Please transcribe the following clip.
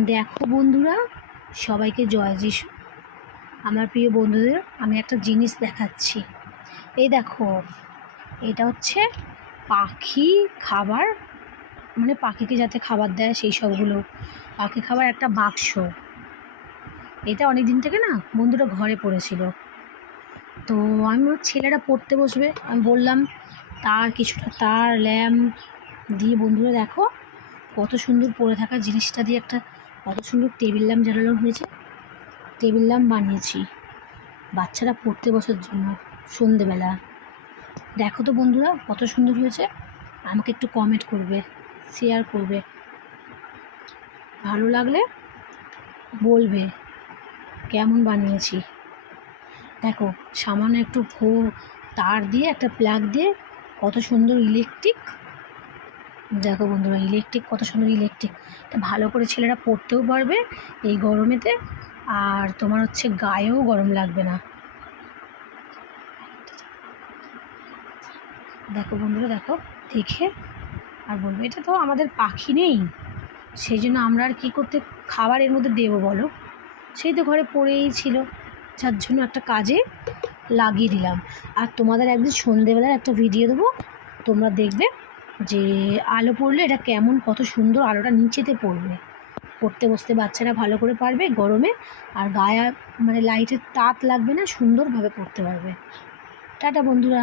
দেখো বন্ধুরা, সবাইকে জয় যিশু। আমার প্রিয় বন্ধুদের আমি একটা জিনিস দেখাচ্ছি। এই দেখো, এটা হচ্ছে পাখি খাবার, মানে পাখিকে যাতে খাবার দেয় সেই সবগুলো পাখি খাবার একটা বাক্স। এটা অনেক দিন থেকে না বন্ধুরা ঘরে পড়েছিল, তো আমি ছেলেরা পড়তে বসবে, আমি বললাম কিছুটা তার ল্যাম্প দিয়ে বন্ধুরা দেখো কত সুন্দর পড়ে থাকা জিনিসটা দিয়ে একটা কত সুন্দর টেবিল ল্যাম্প জ্বালানো হয়েছে। টেবিল ল্যাম্প বানিয়েছি বাচ্চারা পড়তে বসার জন্য সন্ধেবেলা। দেখো তো বন্ধুরা কত সুন্দর হয়েছে। আমাকে একটু কমেন্ট করবে, শেয়ার করবে, ভালো লাগলে বলবে কেমন বানিয়েছি। দেখো সামান্য একটু তার দিয়ে একটা প্লাগ দিয়ে কত সুন্দর ইলেকট্রিক। দেখো বন্ধুরা ইলেকট্রিক, কত সুন্দর ইলেকট্রিক। ভালো করে ছেলেরা পড়তেও পারবে এই গরমেতে, আর তোমার হচ্ছে গায়েও গরম লাগবে না। দেখো বন্ধুরা, দেখো দেখে আর বলবো এটা তো আমাদের পাখি নেই, সেই জন্য আমরা আর কী করতে খাবার এর মধ্যে দেবো বলো। সেই তো ঘরে পড়েই ছিল, যার জন্য একটা কাজে লাগিয়ে দিলাম। আর তোমাদের একদিন সন্ধেবেলার একটা ভিডিও দেবো, তোমরা দেখবে যে আলো পড়লে এটা কেমন, কত সুন্দর আলোটা নিচেতে পড়বে। পড়তে বসতে বাচ্চারা ভালো করে পারবে গরমে, আর গায়ে মানে লাইটের তাপ লাগবে না, সুন্দরভাবে পড়তে পারবে। টাটা বন্ধুরা।